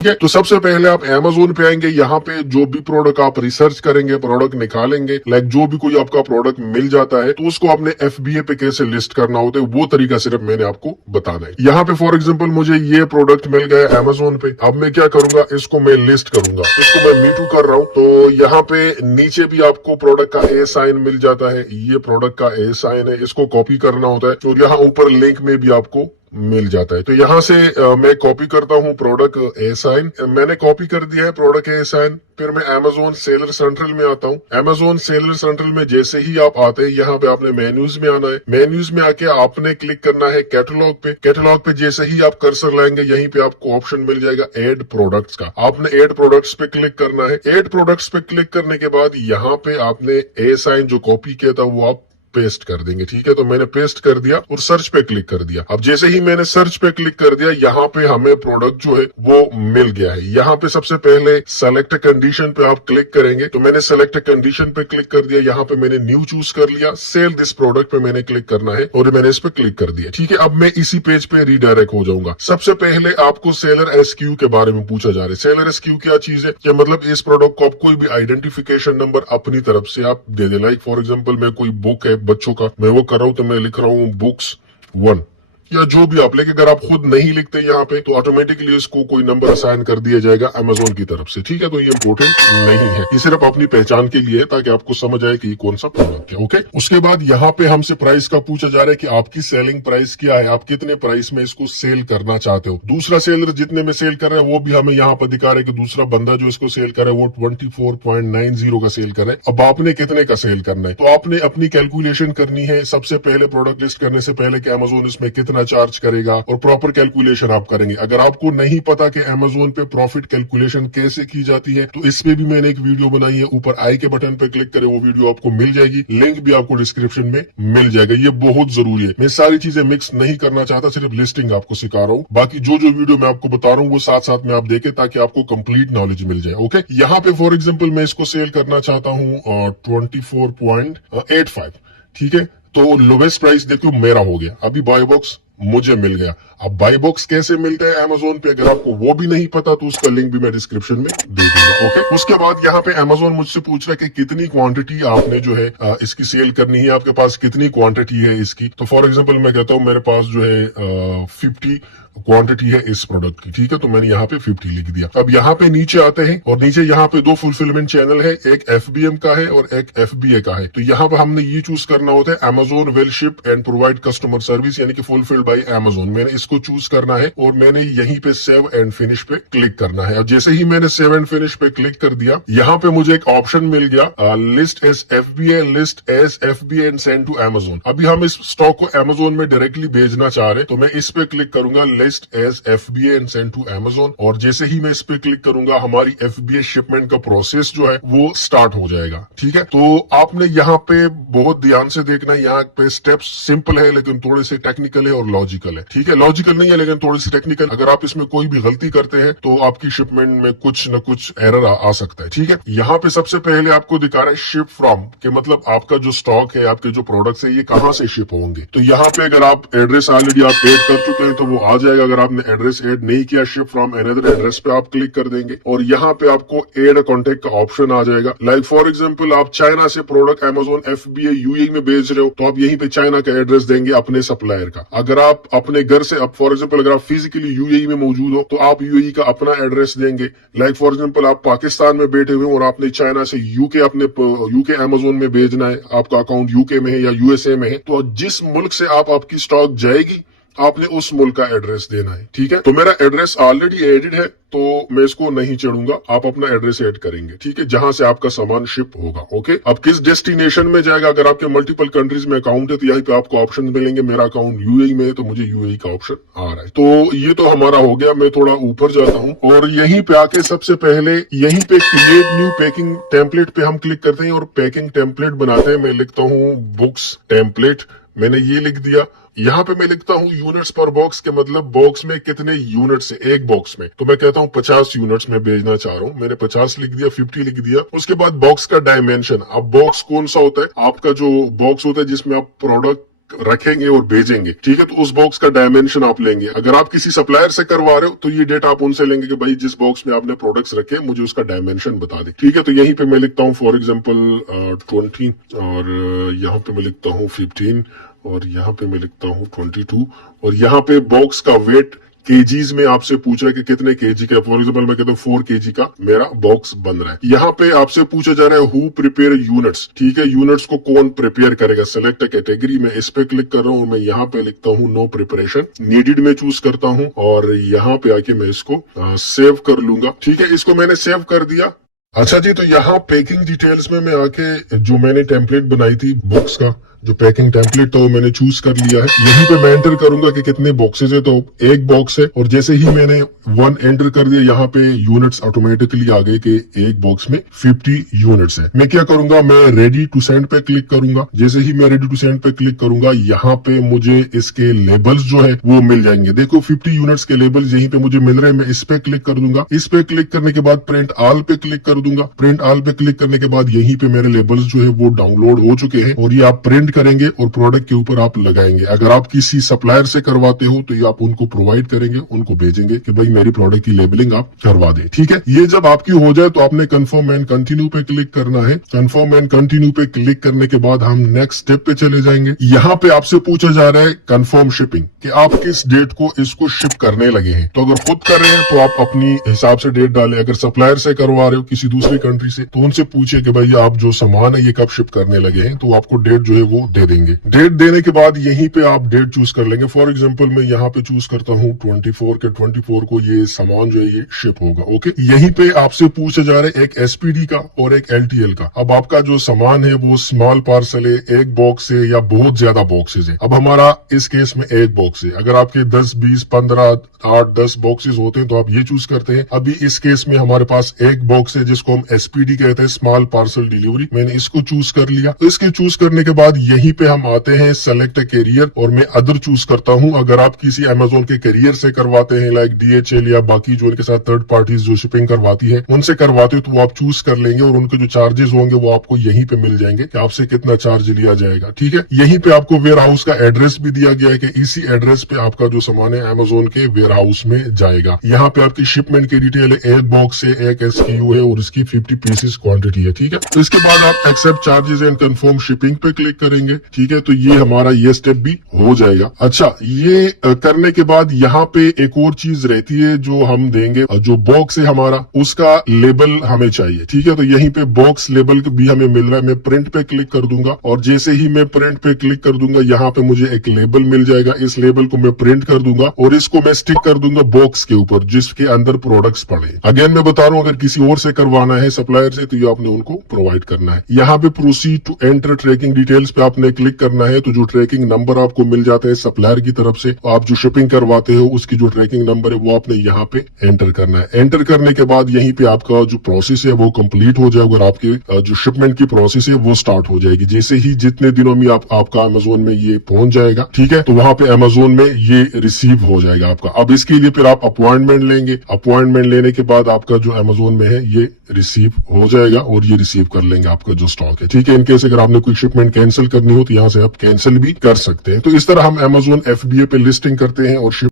ठीक है। तो सबसे पहले आप Amazon पे आएंगे, यहाँ पे जो भी प्रोडक्ट आप रिसर्च करेंगे, प्रोडक्ट निकालेंगे, लाइक जो भी कोई आपका प्रोडक्ट मिल जाता है तो उसको आपने FBA पे कैसे लिस्ट करना होता है वो तरीका सिर्फ मैंने आपको बताना है। यहाँ पे फॉर एग्जांपल मुझे ये प्रोडक्ट मिल गया Amazon पे, अब मैं क्या करूंगा, इसको मैं लिस्ट करूंगा, इसको मैं Me Too कर रहा हूँ। तो यहाँ पे नीचे भी आपको प्रोडक्ट का A साइन मिल जाता है, ये प्रोडक्ट का A साइन है, इसको कॉपी करना होता है और यहाँ ऊपर लिंक में भी आपको मिल जाता है। तो यहाँ से मैं कॉपी करता हूँ प्रोडक्ट A साइन, मैंने कॉपी कर दिया है प्रोडक्ट A साइन। फिर मैं Amazon सेलर सेंट्रल में आता हूँ। Amazon सेलर सेंट्रल में जैसे ही आप आते हैं, यहाँ पे आपने मेन्यूज में आना है। मेन्यूज में आके आपने क्लिक करना है कैटलॉग पे। कैटलॉग पे जैसे ही आप कर्सर लाएंगे, यहीं पे आपको ऑप्शन मिल जाएगा ऐड प्रोडक्ट्स का। आपने ऐड प्रोडक्ट्स पे क्लिक करना है। ऐड प्रोडक्ट्स पे क्लिक करने के बाद यहाँ पे आपने A साइन जो कॉपी किया था वो आप पेस्ट कर देंगे। ठीक है, तो मैंने पेस्ट कर दिया और सर्च पे क्लिक कर दिया। अब जैसे ही मैंने सर्च पे क्लिक कर दिया, यहाँ पे हमें प्रोडक्ट जो है वो मिल गया है। यहाँ पे सबसे पहले सेलेक्ट कंडीशन पे आप क्लिक करेंगे, तो मैंने सेलेक्ट कंडीशन पे क्लिक कर दिया। यहाँ पे मैंने न्यू चूज कर लिया, सेल दिस प्रोडक्ट पे मैंने क्लिक करना है और मैंने इस पे क्लिक कर दिया। ठीक है, अब मैं इसी पेज पे रीडायरेक्ट हो जाऊंगा। सबसे पहले आपको सेलर SKU के बारे में पूछा जा रहा है। सेलर SKU क्या चीज है, क्या मतलब इस प्रोडक्ट को आप कोई भी आइडेंटिफिकेशन नंबर अपनी तरफ से आप दे दे। लाइक फॉर एग्जाम्पल मैं कोई बुक है बच्चों का, मैं वो कर रहा हूं, तो मैं लिख रहा हूं बुक्स 1 या जो भी आप, लेकिन अगर आप खुद नहीं लिखते यहाँ पे तो ऑटोमेटिकली इसको कोई नंबर असाइन कर दिया जाएगा Amazon की तरफ से। ठीक है, तो ये इंपॉर्टेंट नहीं है, ये सिर्फ अपनी पहचान के लिए है ताकि आपको समझ आए कि ये कौन सा प्रोडक्ट है। ओके, उसके बाद यहाँ पे हमसे प्राइस का पूछा जा रहा है कि आपकी सेलिंग प्राइस क्या है, आप कितने प्राइस में इसको सेल करना चाहते हो। दूसरा सेलर जितने में सेल कर रहा है वो भी हमें यहाँ पर दिखा रहा है कि दूसरा बंदा जो इसको सेल कर रहा है वो 24.90 का सेल कर रहा है। अब आपने कितने का सेल करना है, तो आपने अपनी कैलकुलेशन करनी है सबसे पहले प्रोडक्ट लिस्ट करने से पहले कि Amazon इसमें कितना चार्ज करेगा, और प्रॉपर कैलकुलेशन आप करेंगे। अगर आपको नहीं पता कि Amazon पे प्रॉफिट कैलकुलेशन कैसे की जाती है तो इस पे भी मैंने एक वीडियो बनाई है, ऊपर आई के बटन पे क्लिक करें, वो वीडियो आपको मिल जाएगी, लिंक भी आपको डिस्क्रिप्शन में मिल जाएगा। ये बहुत जरूरी है, मैं सारी चीजें मिक्स नहीं करना चाहता, सिर्फ लिस्टिंग आपको सिखा रहा हूँ। बाकी जो जो वीडियो मैं आपको बता रहा हूँ वो साथ साथ में आप देखें ताकि आपको कंप्लीट नॉलेज मिल जाए। ओके, यहाँ पे फॉर एग्जाम्पल मैं इसको सेल करना चाहता हूँ 24.85। ठीक है, तो लोवेस्ट प्राइस देखो मेरा हो गया, अभी बाय बॉक्स मुझे मिल गया। अब बाय बॉक्स कैसे मिलता है Amazon पे, अगर आपको वो भी नहीं पता तो उसका लिंक भी मैं डिस्क्रिप्शन में दे दूंगा। ओके, उसके बाद यहाँ पे Amazon मुझसे पूछ रहा है कि कितनी क्वांटिटी आपने जो है इसकी सेल करनी है, आपके पास कितनी क्वांटिटी है इसकी। तो फॉर एग्जांपल मैं कहता हूँ मेरे पास जो है 50 क्वांटिटी है इस प्रोडक्ट की। ठीक है, तो मैंने यहाँ पे 50 लिख दिया। अब यहाँ पे नीचे आते हैं और नीचे यहाँ पे दो फुलफिलमेंट चैनल है, एक FBM का है और एक FBA का है। तो यहाँ पे हमने ये चूज करना होता है Amazon will ship and provide customer service, यानी कि फुलफिल्ड बाय Amazon। मैंने इसको चूज करना है और मैंने यहीं पे सेव एंड फिनिश पे क्लिक करना है। और जैसे ही मैंने सेव एंड फिनिश पे क्लिक कर दिया, यहाँ पे मुझे एक ऑप्शन मिल गया list as FBA, list as FBA and send to Amazon। अभी हम इस स्टॉक को Amazon में डायरेक्टली भेजना चाह रहे, तो मैं इस पे क्लिक करूंगा list as FBA and send to Amazon, और जैसे ही मैं इस पे क्लिक करूंगा हमारी FBA शिपमेंट का प्रोसेस जो है वो स्टार्ट हो जाएगा। ठीक है, तो आपने यहाँ पे बहुत ध्यान से देखना है, यहाँ पे स्टेप्स सिंपल है लेकिन थोड़े से टेक्निकल है और लॉजिकल है। ठीक है, लॉजिकल नहीं है लेकिन थोड़ी सी टेक्निकल। अगर आप इसमें कोई भी गलती करते हैं तो आपकी शिपमेंट में कुछ न कुछ एरर आ सकता है। ठीक है, यहाँ पे सबसे पहले आपको दिखा रहा है शिप फ्रॉम, के मतलब आपका जो स्टॉक है, आपके जो प्रोडक्ट्स है, ये कहाँ से शिप होंगे। तो यहाँ पे अगर आप एड्रेस ऑलरेडी आप ऐड कर चुके हैं तो वो आ जाएगा। अगर आपने एड्रेस ऐड नहीं किया, शिप फ्रॉम अनदर एड्रेस पे आप क्लिक कर देंगे और यहाँ पे आपको ऐड अ कॉन्टेक्ट का ऑप्शन आ जाएगा। लाइक फॉर एग्जांपल आप चाइना से प्रोडक्ट Amazon FBA UAE में भेज रहे हो तो आप यहीं पे चाइना का एड्रेस देंगे अपने सप्लायर का। अगर आप अपने घर से, अब फॉर एग्जांपल अगर आप फिजिकली UAE में मौजूद हो तो आप UAE का अपना एड्रेस देंगे। लाइक फॉर एग्जांपल आप पाकिस्तान में बैठे हुए और आपने चाइना से यूके अपने यूके Amazon में भेजना है, आपका अकाउंट यूके में है या USA में है, तो जिस मुल्क से आपकी स्टॉक जाएगी आपने उस मुल्क का एड्रेस देना है। ठीक है, तो मेरा एड्रेस ऑलरेडी एडेड है तो मैं इसको नहीं चढ़ूंगा, आप अपना एड्रेस ऐड करेंगे। ठीक है, जहां से आपका सामान शिप होगा। ओके, अब किस डेस्टिनेशन में जाएगा, अगर आपके मल्टीपल कंट्रीज में अकाउंट है तो यहीं पे आपको ऑप्शन मिलेंगे। मेरा अकाउंट UAE में है तो मुझे UAE का ऑप्शन आ रहा है। तो ये तो हमारा हो गया। मैं थोड़ा ऊपर जाता हूँ और यहीं पे आके सबसे पहले यहीं पे क्रिएट न्यू पैकिंग टेम्पलेट पे हम क्लिक करते हैं और पैकिंग टेम्पलेट बनाते हैं। मैं लिखता हूँ बुक्स टेम्पलेट, मैंने ये लिख दिया। यहाँ पे मैं लिखता हूँ यूनिट्स पर बॉक्स, के मतलब बॉक्स में कितने यूनिट्स है एक बॉक्स में, तो मैं कहता हूँ 50 यूनिट्स में भेजना चाह रहा हूँ। मैंने 50 लिख दिया, 50 लिख दिया। उसके बाद बॉक्स का डायमेंशन, अब बॉक्स कौन सा होता है, आपका जो बॉक्स होता है जिसमें आप प्रोडक्ट रखेंगे और भेजेंगे, ठीक है। तो उस बॉक्स का डायमेंशन आप लेंगे। अगर आप किसी सप्लायर से करवा रहे हो तो ये डेटा आप उनसे लेंगे कि भाई जिस बॉक्स में आपने प्रोडक्ट्स रखे मुझे उसका डायमेंशन बता दे, ठीक है। तो यहीं पे मैं लिखता हूँ फॉर एग्जांपल 20 और यहाँ पे मैं लिखता हूँ 15 और यहाँ पे मैं लिखता हूँ 22 और यहाँ पे बॉक्स का वेट केजीज में आपसे पूछ रहा है कि कितने केजी का। फॉर एग्जांपल मैं कहता हूँ 4 केजी का मेरा बॉक्स बन रहा है। यहाँ पे आपसे पूछा जा रहा है हु प्रिपेयर यूनिट्स, ठीक है। यूनिट्स को कौन प्रिपेयर करेगा, सेलेक्ट कैटेगरी में इस पे क्लिक कर रहा हूँ और मैं यहाँ पे लिखता हूँ नो प्रिपरेशन, नीडेड में चूज करता हूँ और यहाँ पे आके मैं इसको सेव कर लूंगा, ठीक है। इसको मैंने सेव कर दिया। अच्छा जी, तो यहाँ पैकिंग डिटेल्स में मैं आके जो मैंने टेम्पलेट बनाई थी बॉक्स का, जो पैकिंग टेम्पलेट था वो मैंने चूज कर लिया है। यहीं पे मैं एंटर करूंगा कि कितने बॉक्सेस है, तो एक बॉक्स है और जैसे ही मैंने 1 एंटर कर दिया यहाँ पे यूनिट्स ऑटोमेटिकली आ गए कि एक बॉक्स में 50 यूनिट्स है। मैं क्या करूंगा, मैं रेडी टू सेंड पे क्लिक करूंगा। जैसे ही मैं रेडी टू सेंड पे क्लिक करूंगा यहाँ पे मुझे इसके लेबल्स जो है वो मिल जाएंगे। देखो 50 यूनिट्स के लेबल्स यहीं पे मुझे मिल रहे हैं। मैं इस पे क्लिक कर दूंगा। इस पे क्लिक करने के बाद प्रिंट ऑल पे क्लिक कर दूंगा। प्रिंट ऑल पे क्लिक करने के बाद यहीं पे मेरे लेबल्स जो है वो डाउनलोड हो चुके हैं और ये आप प्रिंट करेंगे और प्रोडक्ट के ऊपर आप लगाएंगे। अगर आप किसी सप्लायर से करवाते हो तो ये आप उनको प्रोवाइड करेंगे, उनको भेजेंगे कि भाई मेरी प्रोडक्ट की लेबलिंग आप करवा दें, ठीक है। ये जब आपकी हो जाए तो आपने कंफर्म एंड कंटिन्यू पे क्लिक करना है। कंफर्म एंड कंटिन्यू पे क्लिक करने के बाद हम नेक्स्ट स्टेप पे चले जाएंगे। यहाँ पे आपसे पूछा जा रहा है कंफर्म शिपिंग कि आप किस डेट को इसको शिप करने लगे हैं। तो अगर खुद कर रहे हैं तो आप अपनी हिसाब से डेट डालें। अगर सप्लायर से करवा रहे हो किसी दूसरी कंट्री से तो उनसे पूछिए कि भाई आप जो सामान है ये कब शिप करने लगे हैं, तो आपको डेट जो है वो दे देंगे। डेट देने के बाद यहीं पे आप डेट चूज कर लेंगे। फॉर एग्जांपल मैं यहाँ पे चूज करता हूँ 24 के 24 को ये सामान जो है ये शिप होगा, ओके। यहीं पे आपसे पूछा जा रहा है एक एसपीडी का और एक एलटीएल का। अब आपका जो सामान है वो स्मॉल पार्सल है, एक बॉक्स है या बहुत ज्यादा बॉक्सेस है। अब हमारा इस केस में एक बॉक्स है। अगर आपके 10, 20, 15, 8, 10 बॉक्सेस होते हैं तो आप ये चूज करते हैं। अभी इस केस में हमारे पास एक बॉक्स है जिसको हम एसपीडी कहते हैं, स्मॉल पार्सल डिलीवरी। मैंने इसको चूज कर लिया। तो इसके चूज करने के बाद यहीं पे हम आते हैं सेलेक्ट कैरियर और मैं अदर चूज करता हूं। अगर आप किसी अमेजोन के कैरियर से करवाते हैं लाइक डीएचएल या बाकी जो उनके साथ थर्ड पार्टीज जो शिपिंग करवाती है उनसे करवाते हो तो वो आप चूज कर लेंगे और उनके जो चार्जेस होंगे वो आपको यहीं पे मिल जाएंगे कि आपसे कितना चार्ज लिया जाएगा, ठीक है। यहीं पे आपको वेयर हाउस का एड्रेस भी दिया गया है कि इसी एड्रेस पे आपका जो सामान है अमेजोन के वेयर हाउस में जाएगा। यहाँ पे आपकी शिपमेंट की डिटेल है, एक बॉक्स है, एक SKU है और इसकी 50 पीसेस क्वांटिटी है, ठीक है। तो इसके बाद आप accept charges and confirm shipping पे क्लिक करेंगे, ठीक है। तो ये हमारा ये स्टेप भी हो जाएगा। अच्छा, ये करने के बाद यहाँ पे एक और चीज रहती है जो हम देंगे। जो बॉक्स है हमारा उसका लेबल हमें चाहिए, ठीक है। तो यहीं पे बॉक्स लेबल भी हमें मिल रहा है। मैं प्रिंट पे क्लिक कर दूंगा और जैसे ही मैं प्रिंट पे क्लिक कर दूंगा यहाँ पे मुझे एक लेबल मिल जाएगा। इस लेबल को मैं प्रिंट कर दूंगा और इसको मैं स्टिक कर दूंगा बॉक्स के ऊपर जिसके अंदर प्रोडक्ट्स पड़े। अगेन मैं बता रहा हूँ अगर किसी और से करवाना है सप्लायर से तो ये आपने उनको प्रोवाइड करना है। यहाँ पे proceed to enter tracking details पे आपने क्लिक करना है। तो जो ट्रैकिंग नंबर आपको मिल जाता है सप्लायर की तरफ से, आप जो शिपिंग करवाते हो उसकी जो ट्रैकिंग नंबर है वो आपने यहाँ पे एंटर करना है। एंटर करने के बाद यहीं पे आपका जो प्रोसेस है वो कंप्लीट हो जाएगा और आपके जो शिपमेंट की प्रोसेस है वो स्टार्ट हो जाएगी। जैसे ही जितने दिनों में आपका अमेजोन में ये पहुंच जाएगा, ठीक है, तो वहां पे अमेजोन में ये रिसीव हो जाएगा आपका। अब इसके लिए फिर आप अपॉइंटमेंट लेंगे। अपॉइंटमेंट लेने के बाद आपका जो अमेजोन में है ये रिसीव हो जाएगा और ये रिसीव कर लेंगे आपका जो स्टॉक है, ठीक है। इनकेस अगर आपने कोई शिपमेंट कैंसिल करनी हो तो यहाँ से आप कैंसिल भी कर सकते हैं। तो इस तरह हम अमेजोन FBA पे लिस्टिंग करते हैं और